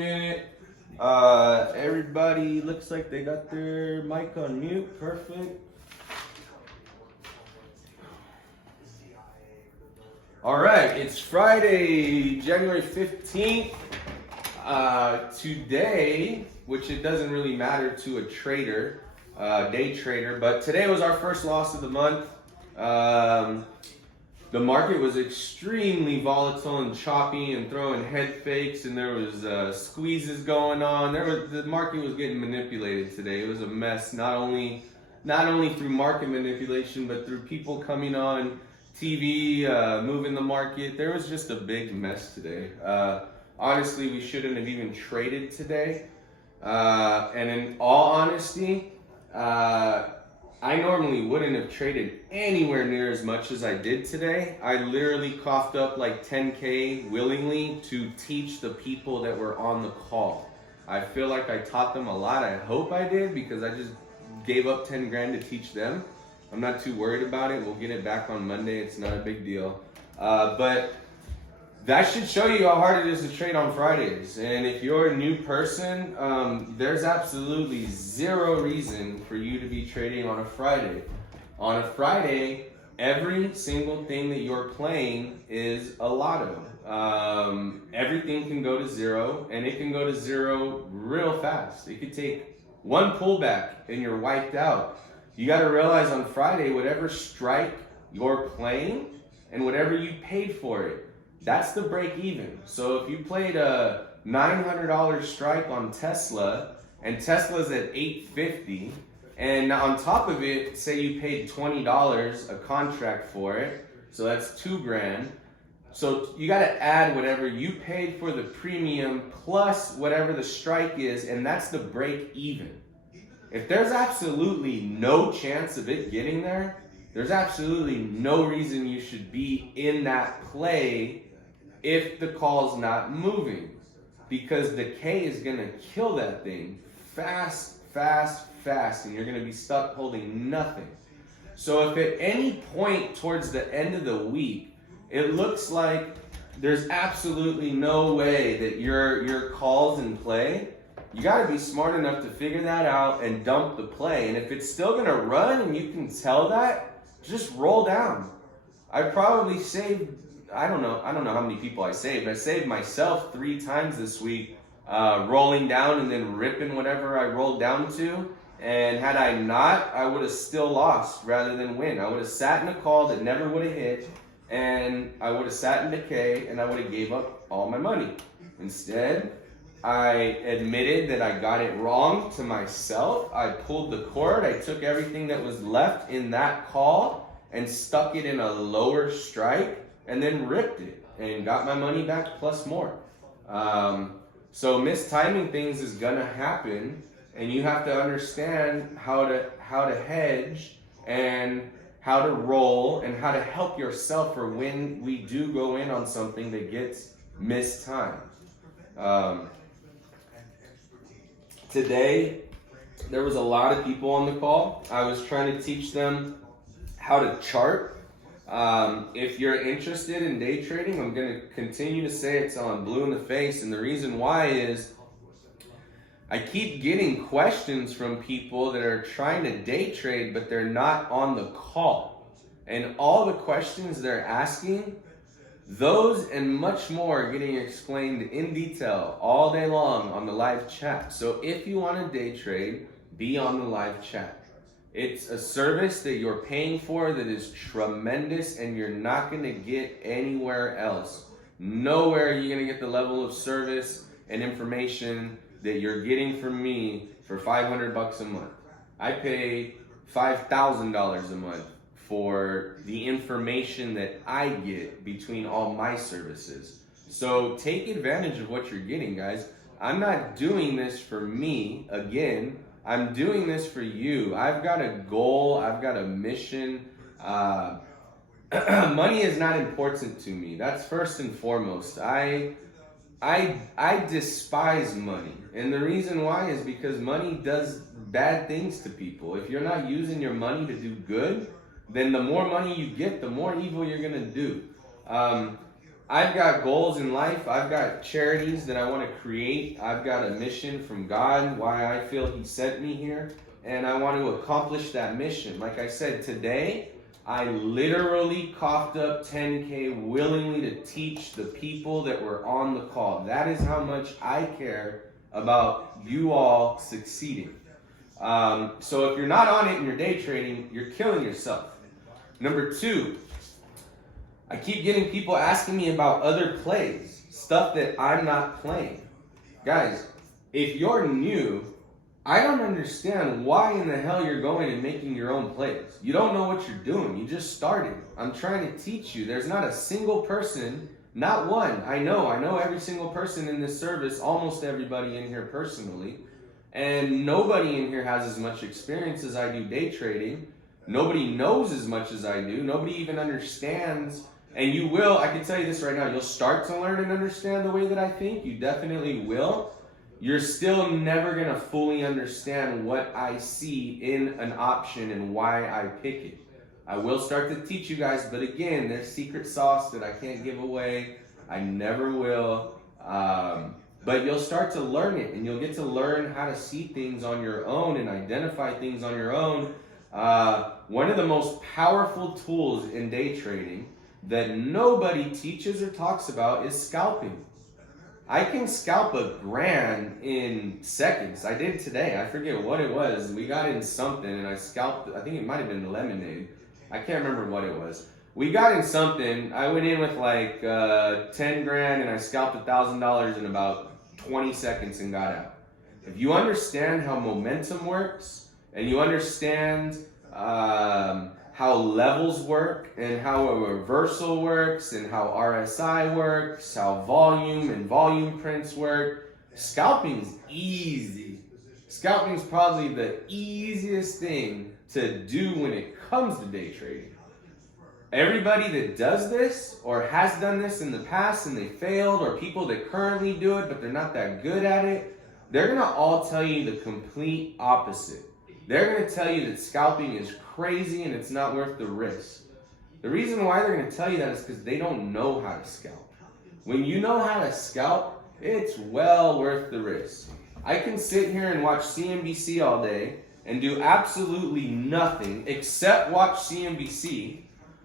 minute. Everybody looks like they got their mic on mute. Perfect. All right, it's Friday, January 15th. Today, which it doesn't really matter to a trader, day trader, but today was our first loss of the month. The market was extremely volatile and choppy and throwing head fakes, and there was squeezes going on. The market was getting manipulated today. It was a mess, not only through market manipulation, but through people coming on TV, moving the market. There was just a big mess today. Honestly, we shouldn't have even traded today. And in all honesty, I normally wouldn't have traded anywhere near as much as I did today. I literally coughed up like 10K willingly to teach the people that were on the call. I feel like I taught them a lot. I hope I did, because I just gave up 10 grand to teach them. I'm not too worried about it. We'll get it back on Monday. It's not a big deal. But that should show you how hard it is to trade on Fridays. And if you're a new person, there's absolutely zero reason for you to be trading on a Friday. On a Friday, every single thing that you're playing is a lotto. Everything can go to zero, and it can go to zero real fast. It could take one pullback and you're wiped out. You got to realize on Friday, whatever strike you're playing and whatever you paid for it, that's the break even. So if you played a $900 strike on Tesla and Tesla's at $850, and on top of it, say you paid $20 a contract for it, so that's 2 grand. So you got to add whatever you paid for the premium plus whatever the strike is, and that's the break even. If there's absolutely no chance of it getting there, there's absolutely no reason you should be in that play if the call's not moving, because the K is going to kill that thing fast, and you're going to be stuck holding nothing. So if at any point towards the end of the week, it looks like there's absolutely no way that your call's in play, you got to be smart enough to figure that out and dump the play. And if it's still going to run and you can tell that, just roll down. I probably saved, I don't know how many people I saved. I saved myself 3 times this week, rolling down and then ripping whatever I rolled down to. And had I not, I would have still lost rather than win. I would have sat in a call that never would have hit, and I would have sat in decay, and I would have gave up all my money. Instead, I admitted that I got it wrong to myself. I pulled the cord. I took everything that was left in that call and stuck it in a lower strike, and then ripped it and got my money back plus more. So mistiming things is gonna happen, and you have to understand how to hedge and how to roll and how to help yourself for when we do go in on something that gets mistimed. Today, there was a lot of people on the call. I was trying to teach them how to chart. If you're interested in day trading, I'm going to continue to say it till I'm blue in the face. And the reason why is I keep getting questions from people that are trying to day trade, but they're not on the call. And all the questions they're asking, those and much more are getting explained in detail all day long on the live chat. So if you want to day trade, be on the live chat. It's a service that you're paying for that is tremendous, and you're not going to get anywhere else. Nowhere are you going to get the level of service and information that you're getting from me for $500 a month. I pay $5,000 a month for the information that I get between all my services. So take advantage of what you're getting, guys. I'm not doing this for me. Again, I'm doing this for you. I've got a goal. I've got a mission. Money is not important to me. That's first and foremost. I despise money. And the reason why is because money does bad things to people. If you're not using your money to do good, then the more money you get, the more evil you're going to do. I've got goals in life. I've got charities that I want to create. I've got a mission from God, why I feel He sent me here, and I want to accomplish that mission. Like I said, today, I literally coughed up 10K willingly to teach the people that were on the call. That is how much I care about you all succeeding. So if you're not on it and you're day trading, you're killing yourself. Number 2, I keep getting people asking me about other plays, stuff that I'm not playing. Guys, if you're new, I don't understand why in the hell you're going and making your own plays. You don't know what you're doing. You just started. I'm trying to teach you. There's not a single person, not one. I know every single person in this service, almost everybody in here personally. And nobody in here has as much experience as I do day trading. Nobody knows as much as I do. Nobody even understands. And you will, I can tell you this right now, you'll start to learn and understand the way that I think. You definitely will. You're still never going to fully understand what I see in an option and why I pick it. I will start to teach you guys, but again, there's secret sauce that I can't give away. I never will. But you'll start to learn it, and you'll get to learn how to see things on your own and identify things on your own. One of the most powerful tools in day trading that nobody teaches or talks about is scalping. I can scalp $1,000 in seconds. I did today. I forget what it was. We got in something and I scalped, I think it might have been lemonade. I can't remember what it was. We got in something. I went in with like 10 grand and I scalped $1,000 in about 20 seconds and got out. If you understand how momentum works and you understand how levels work and how a reversal works and how RSI works, how volume and volume prints work, scalping is easy. Scalping is probably the easiest thing to do when it comes to day trading. Everybody that does this or has done this in the past and they failed, or people that currently do it but they're not that good at it, they're going to all tell you the complete opposite. They're going to tell you that scalping is crazy and it's not worth the risk. The reason why they're going to tell you that is because they don't know how to scalp. When you know how to scalp, it's well worth the risk. I can sit here and watch CNBC all day and do absolutely nothing except watch CNBC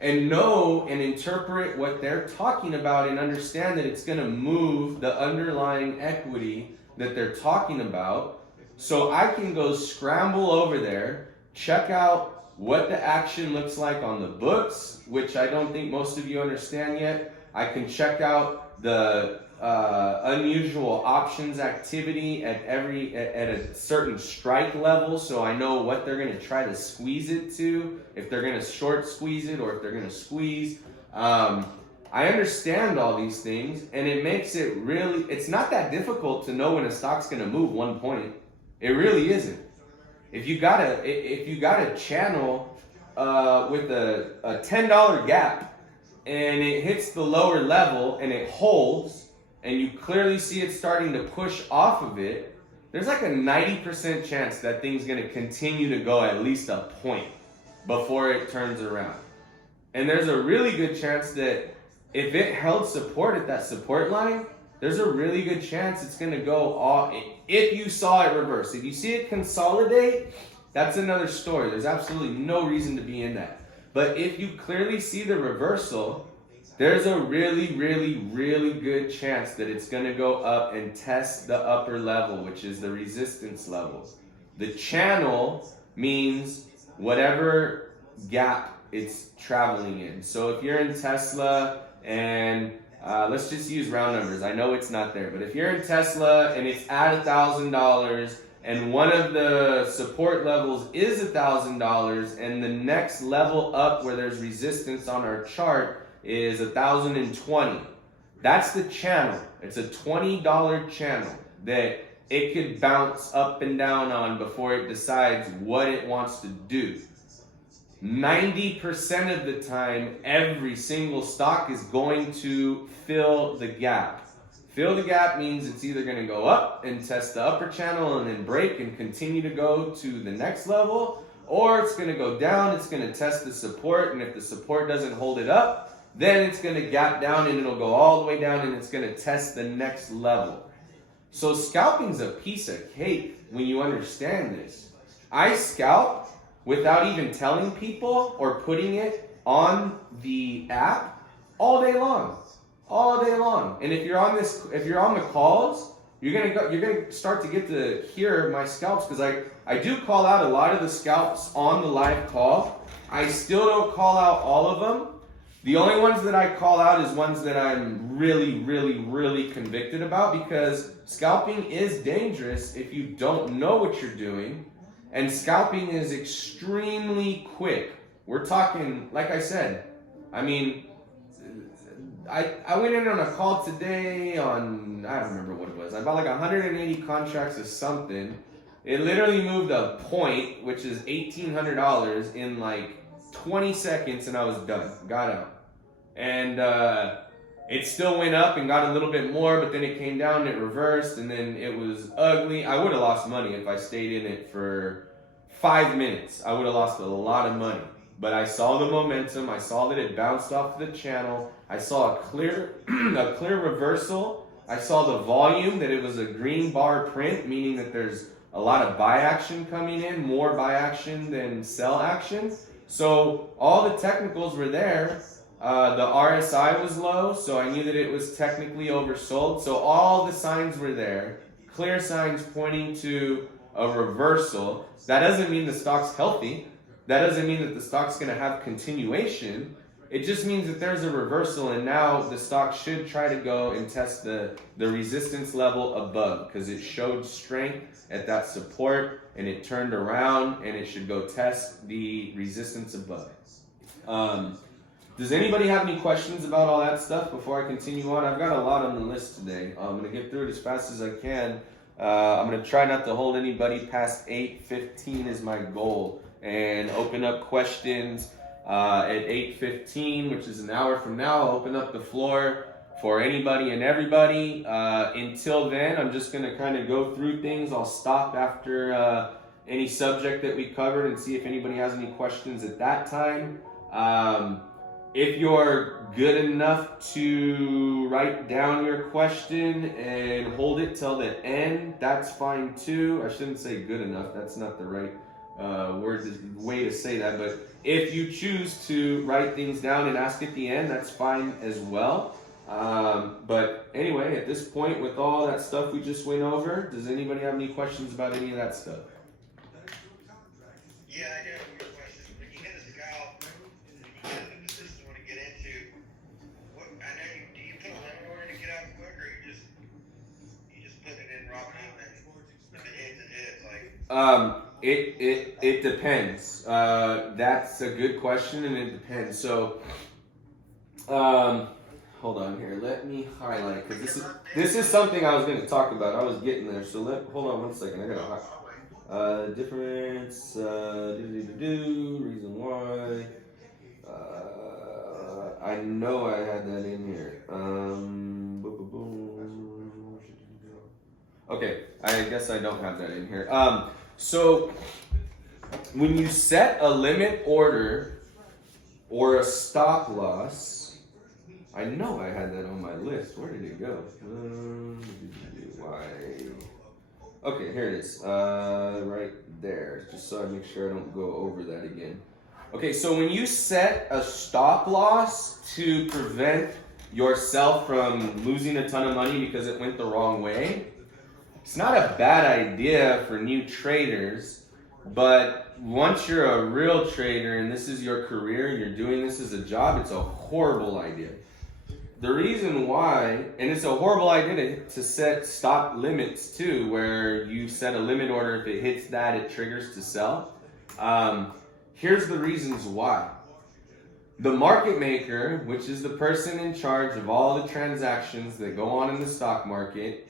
and know and interpret what they're talking about and understand that it's going to move the underlying equity that they're talking about. So I can go scramble over there, check out what the action looks like on the books, which I don't think most of you understand yet. I can check out the unusual options activity at a certain strike level, so I know what they're going to try to squeeze it to, if they're going to short squeeze it or if they're going to squeeze. I understand all these things, and it makes it really, it's not that difficult to know when a stock's going to move 1 point. It really isn't. If you got a channel with a $10 gap and it hits the lower level and it holds and you clearly see it starting to push off of it, there's like a 90% chance that thing's going to continue to go at least a point before it turns around. And there's a really good chance that if it held support at that support line, there's a really good chance it's going to go off. If you saw it reverse, if you see it consolidate, that's another story. There's absolutely no reason to be in that. But if you clearly see the reversal, there's a really, really, really good chance that it's going to go up and test the upper level, which is the resistance level. The channel means whatever gap it's traveling in. So if you're in Tesla and let's just use round numbers. I know it's not there, but if you're in Tesla and it's at $1,000 and one of the support levels is $1,000 and the next level up where there's resistance on our chart is 1,020. That's the channel. It's a $20 channel that it could bounce up and down on before it decides what it wants to do. 90% of the time, every single stock is going to fill the gap. Fill the gap means it's either going to go up and test the upper channel and then break and continue to go to the next level, or it's going to go down, it's going to test the support, and if the support doesn't hold it up, Then it's going to gap down and it'll go all the way down and it's going to test the next level. So scalping's a piece of cake when you understand this. I scalp without even telling people or putting it on the app all day long. All day long. And if you're on the calls, you're gonna start to get to hear my scalps, because I do call out a lot of the scalps on the live call. I still don't call out all of them. The only ones that I call out is ones that I'm really, really, really convicted about, because scalping is dangerous if you don't know what you're doing, and scalping is extremely quick. We're talking, like I said, I mean, I went in on a call today on, I don't remember what it was. I bought like 180 contracts of something. It literally moved a point, which is $1,800, in like 20 seconds, and I was done. Got out. And it still went up and got a little bit more, but then it came down and it reversed, and then it was ugly. I would have lost money if I stayed in it for 5 minutes. I would have lost a lot of money. But I saw the momentum. I saw that it bounced off the channel. I saw a clear reversal. I saw the volume, that it was a green bar print, meaning that there's a lot of buy action coming in, more buy action than sell action. So all the technicals were there. The RSI was low, so I knew that it was technically oversold. So all the signs were there. Clear signs pointing to a reversal. That doesn't mean the stock's healthy. That doesn't mean that the stock's going to have continuation. It just means that there's a reversal, and now the stock should try to go and test the resistance level above, because it showed strength at that support and it turned around, and it should go test the resistance above. Does anybody have any questions about all that stuff before I continue on? I've got a lot on the list today. I'm going to get through it as fast as I can. I'm going to try not to hold anybody past 8:15 is my goal, and open up questions at 8:15, which is an hour from now. I'll open up the floor for anybody and everybody. Until then, I'm just going to kind of go through things. I'll stop after any subject that we covered and see if anybody has any questions at that time. If you're good enough to write down your question and hold it till the end, that's fine too. I shouldn't say good enough. That's not the right way to say that. But if you choose to write things down and ask at the end, that's fine as well. But anyway, at this point, with all that stuff we just went over, does anybody have any questions about any of that stuff? Yeah, I do have more questions. When you hit a scalp, when you get in the position you want to get into, do you put a limit order to get out quick, or you just put it in raw movement, and if it hits, it hits? It depends. That's a good question, and it depends. So, hold on here. Let me highlight, because this is something I was going to talk about. I was getting there. So hold on one second. I got to highlight. Difference, reason why. I know I had that in here. Okay, I guess I don't have that in here. So when you set a limit order or a stop loss, I know I had that on my list. Where did it go? Why? Okay, here it is. Right there. Just so I make sure I don't go over that again. Okay, so when you set a stop loss to prevent yourself from losing a ton of money because it went the wrong way, it's not a bad idea for new traders, but once you're a real trader and this is your career, you're doing this as a job, it's a horrible idea. The reason why, and it's a horrible idea to set stop limits too, where you set a limit order, if it hits that, it triggers to sell. Here's the reasons why. The market maker, which is the person in charge of all the transactions that go on in the stock market,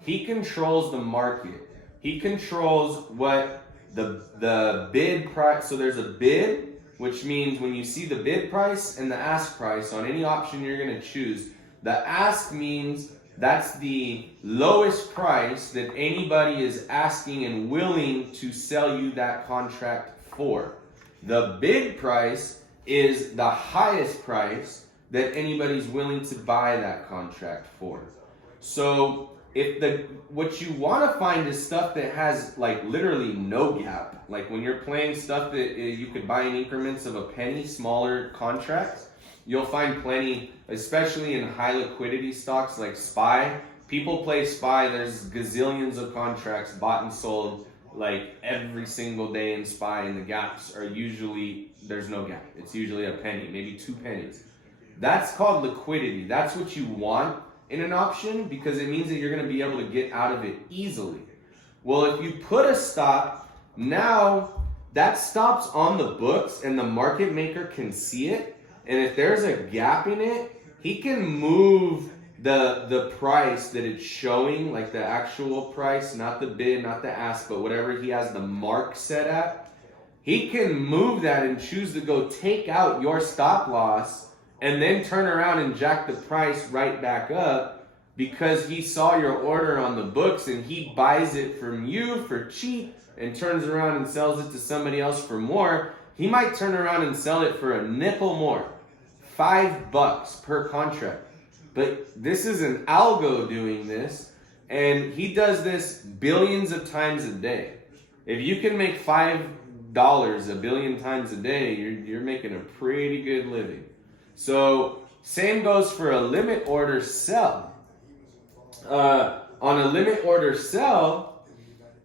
he controls the market. He controls what the bid price. So there's a bid, which means when you see the bid price and the ask price on any option you're going to choose, the ask means that's the lowest price that anybody is asking and willing to sell you that contract for. The bid price is the highest price that anybody's willing to buy that contract for. So if what you want to find is stuff that has like literally no gap, like when you're playing stuff that you could buy in increments of a penny, smaller contracts, you'll find plenty, especially in high liquidity stocks like SPY. People play SPY, there's gazillions of contracts bought and sold like every single day in SPY, and the gaps are usually, there's no gap. It's usually a penny, maybe 2 pennies. That's called liquidity. That's what you want in an option, because it means that you're going to be able to get out of it easily. Well, if you put a stop, now that stop's on the books and the market maker can see it, and if there's a gap in it, he can move the price that it's showing, like the actual price, not the bid, not the ask, but whatever he has the mark set at. He can move that and choose to go take out your stop loss and then turn around and jack the price right back up because he saw your order on the books, and he buys it from you for cheap and turns around and sells it to somebody else for more. He might turn around and sell it for a nickel more, $5 per contract. But this is an algo doing this, and he does this billions of times a day. If you can make $5 a billion times a day, you're making a pretty good living. So same goes for a limit order sell. On a limit order sell,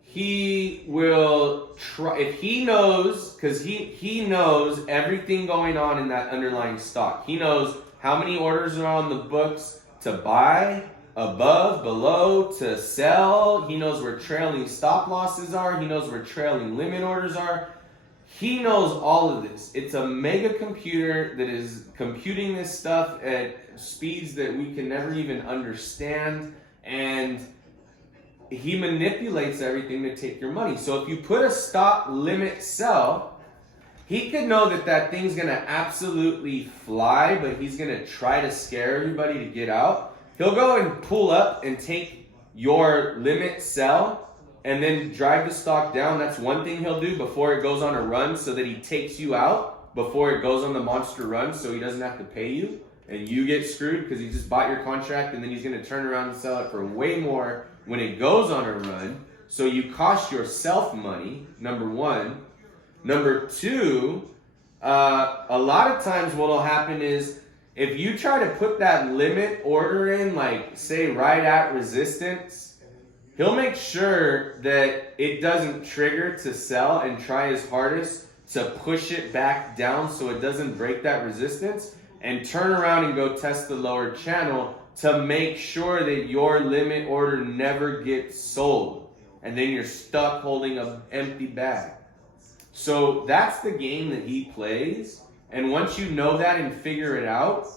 he will try, if he knows, because he knows everything going on in that underlying stock. He knows how many orders are on the books to buy, above, below, to sell. He knows where trailing stop losses are. He knows where trailing limit orders are. He knows all of this. It's a mega computer that is computing this stuff at speeds that we can never even understand. And he manipulates everything to take your money. So if you put a stop, limit, sell, he could know that that thing's going to absolutely fly, but he's going to try to scare everybody to get out. He'll go and pull up and take your limit, sell, and then drive the stock down. That's one thing he'll do before it goes on a run, so that he takes you out before it goes on the monster run, so he doesn't have to pay you and you get screwed because he just bought your contract, and then he's going to turn around and sell it for way more when it goes on a run. So you cost yourself money, number one. Number two, a lot of times what will happen is if you try to put that limit order in, like say right at resistance, he'll make sure that it doesn't trigger to sell and try his hardest to push it back down so it doesn't break that resistance, and turn around and go test the lower channel to make sure that your limit order never gets sold. And then you're stuck holding an empty bag. So that's the game that he plays. And once you know that and figure it out,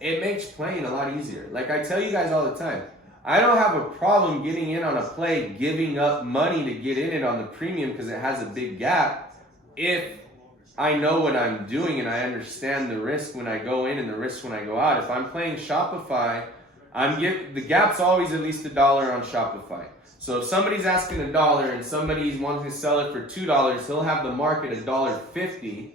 it makes playing a lot easier. Like I tell you guys all the time, I don't have a problem getting in on a play, giving up money to get in it on the premium because it has a big gap, if I know what I'm doing and I understand the risk when I go in and the risk when I go out. If I'm playing Shopify, the gap's always at least $1 on Shopify. So if somebody's asking $1 and somebody wants to sell it for $2, he'll have the market $1.50.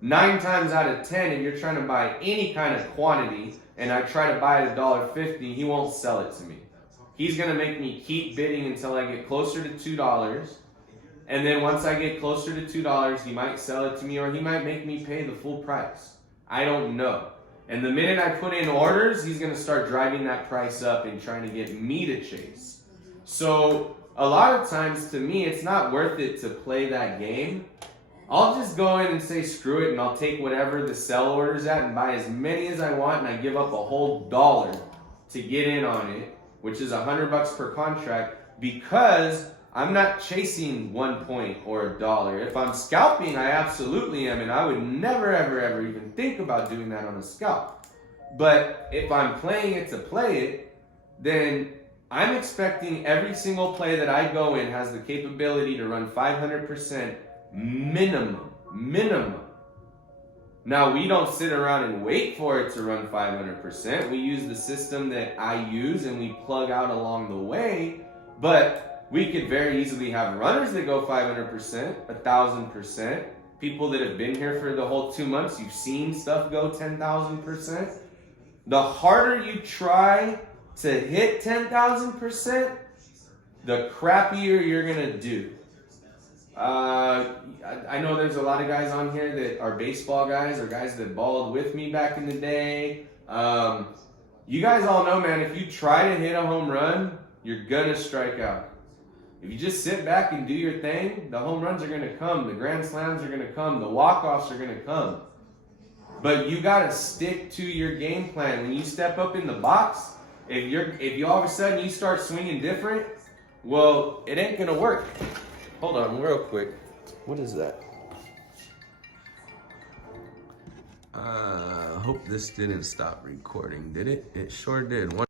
9 times out of 10, if you're trying to buy any kind of quantity and I try to buy it $1.50, he won't sell it to me. He's going to make me keep bidding until I get closer to $2. And then once I get closer to $2, he might sell it to me, or he might make me pay the full price. I don't know. And the minute I put in orders, he's going to start driving that price up and trying to get me to chase. So a lot of times, to me, it's not worth it to play that game. I'll just go in and say screw it, and I'll take whatever the sell order's at and buy as many as I want, and I give up a whole $1 to get in on it, which is $100 per contract, because I'm not chasing 1 point or $1. If I'm scalping, I absolutely am, and I would never, ever, ever even think about doing that on a scalp. But if I'm playing it to play it, then I'm expecting every single play that I go in has the capability to run 500% minimum. Now, we don't sit around and wait for it to run 500%. We use the system that I use and we plug out along the way, but we could very easily have runners that go 500%, 1,000%. People that have been here for the whole 2 months, you've seen stuff go 10,000%. The harder you try to hit 10,000%, the crappier you're gonna do. I know there's a lot of guys on here that are baseball guys or guys that balled with me back in the day. You guys all know, man, if you try to hit a home run, you're gonna strike out. If you just sit back and do your thing, the home runs are gonna come, the grand slams are gonna come, the walk-offs are gonna come. But you gotta stick to your game plan. When you step up in the box, if you all of a sudden you start swinging different, well, it ain't gonna work. Hold on, real quick. What is that? Hope this didn't stop recording, did it? It sure did.